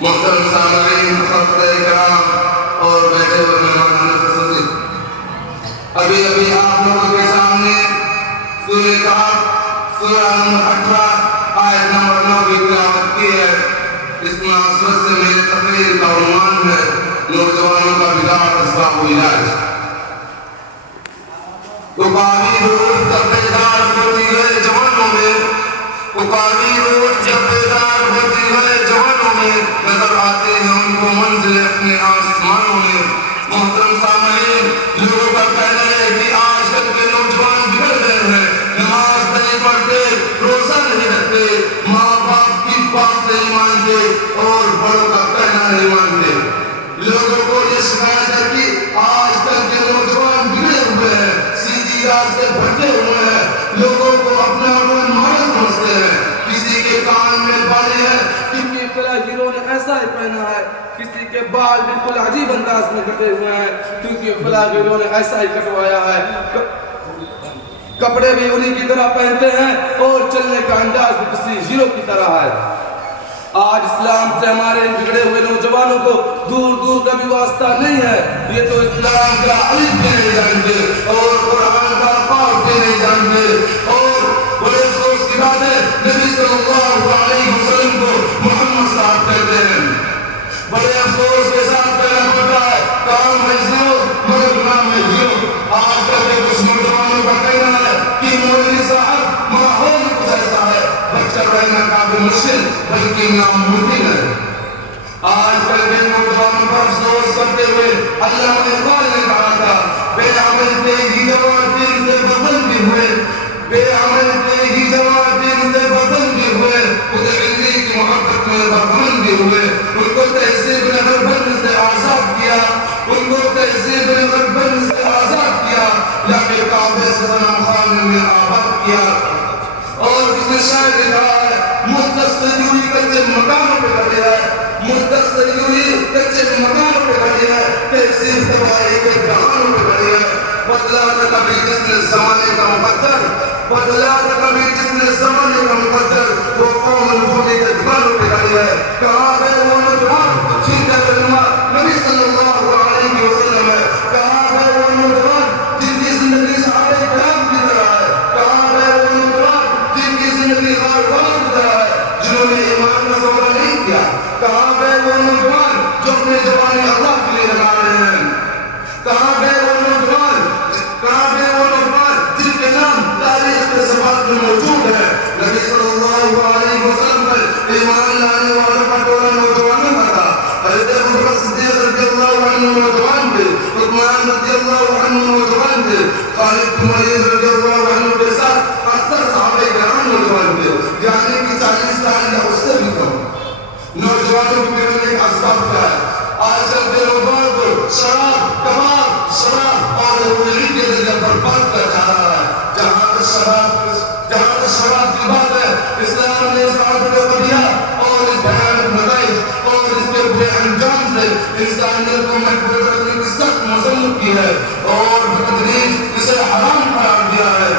محترم سامعین، خطبہ کرام اور بیٹھے ہوئے مہمان خصوصی، ابھی آپ لوگوں کے سامنے سورہ کہف سورہ نمبر 18 آیت نمبر 9 کی تلاوت کی ہے۔ اس مناسبت سے میرے تقریر کا عنوان ہے نوجوانوں کا بگاڑ اسباب و علاج۔ پکاری روح جب بیدار ہوتی ہے جوانوں میں، پکاری روح جب بیدار ہوتی ہے جوانوں میں، نظر آتے ہیں ان کو منزل اپنے آسمانوں میں۔ محترم سامعین، لوگوں کا کہنا ہے کہ آج کل کے نوجوان بگڑ گئے ہیں، نماز نہیں پڑھتے، روزہ نہیں رکھتے، ماں باپ کی بات نہیں مانتے اور بڑوں کا کہنا نہیں مانتے۔ لوگوں کو یہ شکایت ہے کہ آج کل کے نوجوان بگڑے ہوئے ہیں، سیدھی راہ سے بھٹکے ہوئے ہیں، لوگوں کو اپنا مانا سمجھتے ہیں، کسی کے کان میں بالیں ہیں، کیونکہ فلاں گیروں نے ایسا ہی پہنا ہے، کسی کے بال بالکل عجیب انداز میں کٹے ہوئے ہیں کیونکہ فلاں گیروں نے ایسا ہی کٹوایا ہے، کپڑے بھی انہی کی طرح پہنتے ہیں اور چلنے کا انداز بھی کسی ہیرو کی طرح ہے۔ آج اسلام سے ہمارے ان بگڑے ہوئے نوجوانوں کو دور دور کا بھی واسطہ نہیں ہے، یہ تو اسلام کا الف بھی نہیں جانتے اور قرآن کا پاک بھی نہیں جانتے، اور بڑے افسوس کی بات ہے نبی صلی اللہ علیہ وسلم کو محمد صاحب کہتے ہیں۔ بڑے افسوس کے ساتھ کہنا پڑتا ہے کام ہے زیرو مگر نام ہے زیرو۔ آج کل کے کچھ نوجوانوں کا کہنا ہے کہ مولوی صاحب ماحول کچھ ایسا ہے، بچہ رہنا کافی مشکل بلکہ ناممکن ہے۔ آج کل کے نوجوانوں پر افسوس کرتے ہوئے علامہ اقبال نے کہا تھا بے عمل تھے ہی جوان دل سے بدل کے ہوئے، بے عمل تھے ہی جوان دل سے بدل کے ہوئے، خود علمی کی محبت میں برہمن کے ہوئے۔ ان کو تہذیب نے غربت سے آزاد کیا، ان کو تہذیب نے غربت سے آزاد کیا، یا کہ کعبے سے صنم خانے میں آباد کیا۔ اور اس نے شاعر نے کہا ہے مختصر یوہی کچے مکانوں پہ کھڑے ہے، مختصر یوہی کچے مکانوں پہ کھڑے ہے، تہذیب تباہی کے جہانوں پہ کھڑے ہے۔ بدلا تھا کبھی جس نے زمانے کا مقدر، بدلا تھا کبھی جس نے زمانے کا مقدر، وہ قوم الفولی کے جبالوں پہ کھڑے ہے۔ کہاں ہے وہ نوجوان جن کا کلمہ نبی صلی اللہ علیہ وسلم ہے؟ کہاں ہے وہ نوجوان جن کی زندگی صحابہ کرام کی طرح ہے؟ کہاں ہے وہ نوجوان جن کی زندگی غاروں کی طرح ہے، جنہوں نے ایمان کا سودا نہیں کیا؟ کہاں ہے وہ نوجوان جو اپنے جوانی اللہ کے لیے لگا رہے ہیں؟ کہاں ہے وہ نوجوان جن کے نام تاریخ کے صفحات میں موجود ہے؟ نبی صلی اللہ علیہ وسلم پر ایمان لانے والوں کا ٹولہ نوجوانوں کا تھا۔ حضرت ابوبکر صدیق رضی اللہ عنہ نوجوان تھے، عثمان رضی اللہ عنہ نوجوان تھے، خالد بن ولید رضی اللہ عنہ کے ساتھ اکثر صحابہ کرام نوجوان تھے، یعنی کہ 40 سال یا اس سے بھی کم۔ نوجوانوں کو بگڑنے کا اسباب کیا ہے؟ آج کل کے نوجوان کو شراب، کباب، شراب اور ریلی کے ذریعے برباد کیا جا رہا ہے۔ جہاں تک شراب کی بات ہے، اسلام نے اس عادت کو دیا اور اس بھیانک نتائج اور اس کے برے انجام سے انسانیت کو محفوظ رکھنے کی سخت مذمت کی ہے اور بتدریج اسے حرام قرار دیا ہے۔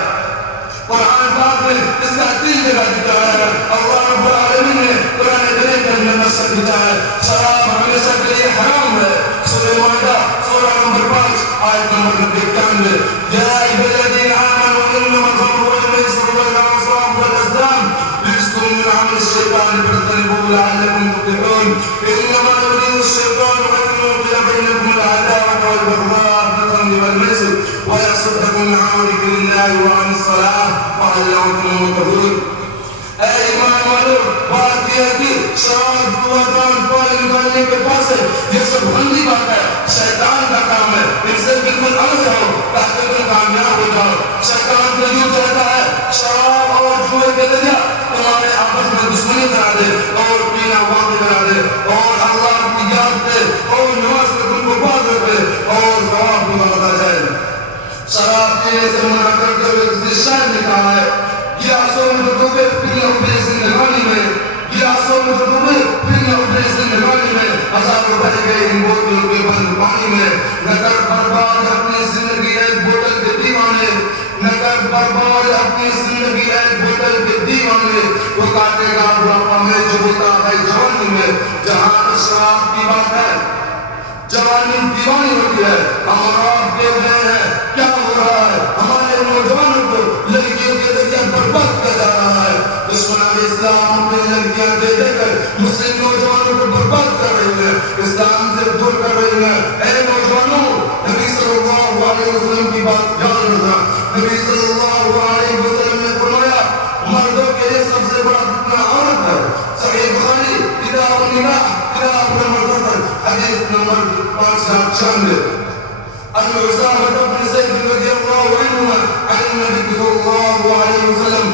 قرآن پاک میں اس کا 3 جگہ ذکر ہے۔ اللہ رب العالمین نے قرآن کریم کے اندر نص کیا ہے شراب ہمیشہ کے لیے حرام ہے۔ سورہ مائدہ سورہ نمبر 5 آیت نمبر 91۔ یا ایھا الذین آمنوا انما الخمر والمیسر والانصاب والازلام رجس من عمل الشیطان فاجتنبوه لعلکم تفلحون۔ انما یرید الشیطان ان یوقع بینکم العداوة والبغضاء في الخمر والمیسر ویصدکم عن ذکر اللہ وعن الصلاۃ فہل انتم منتہون۔ اے ایمان والو، بات یہ ہے کہ شراب، دھومرپان، پانی نکالنے کے پاس ہے، یہ سب گندی بات ہے، شیطان کا کام ہے، ان سے بالکل الگ جاؤ تاکہ تم کامیاب ہو جاؤ۔ شیطان تو یوں چاہتا ہے شراب اور جوئے کے ذریعہ تمہارے آپس میں دشمنی کرا دے اور پینا واقع کرا دے اور اللہ کی یاد دے اور نماز سے تم کو باز رکھے اور ثواب کو بڑھاتا جائے۔ شراب پینے سے منع کرتے ہوئے کسی شاعر نے کہا ہے گلاسوں میں جو ڈوبے پھر نہ اٹھے زندگانی میں، گلاسوں میں جو ڈوبے پھر نہ اٹھے زندگانی میں، ہزاروں بہ گئے ان بوتلوں کے بند پانی میں۔ نہ کر برباد اپنی زندگی ایک بوتل کے دیوانے، نہ کر برباد اپنی زندگی ایک بوتل کے دیوانے، وہ کاٹے گا بڑھاپا میں جو ہوتا ہے جوانی میں۔ جہاں شراب کی بات ہے جوانی دیوانی ہوتی ہے ہم آپ دیکھ رہے ہیں کیا ہو رہا ہے ہمارے نوجوانوں کو لڑکیوں کے ذریعے برباد کیا جا رہا ہے دشمنان اسلام اپنی لڑکیاں دے دے کر مسلم نوجوانوں کو برباد کر رہی ہے اسلام سے دور کر رہی ہے اے نوجوانوں نبی صلی اللہ علیہ وسلم کی بات یاد رکھنا نبی صلی اللہ علیہ وسلم نے فرمایا مردوں کے لیے سب سے بڑا فتنہ عورت ہے صحیح بخاری کتاب النکاح کتاب نمبر 10 حدیث نمبر 596 عن أسامة بن زيد رضي الله عنهما عن النبي صلى الله عليه وسلم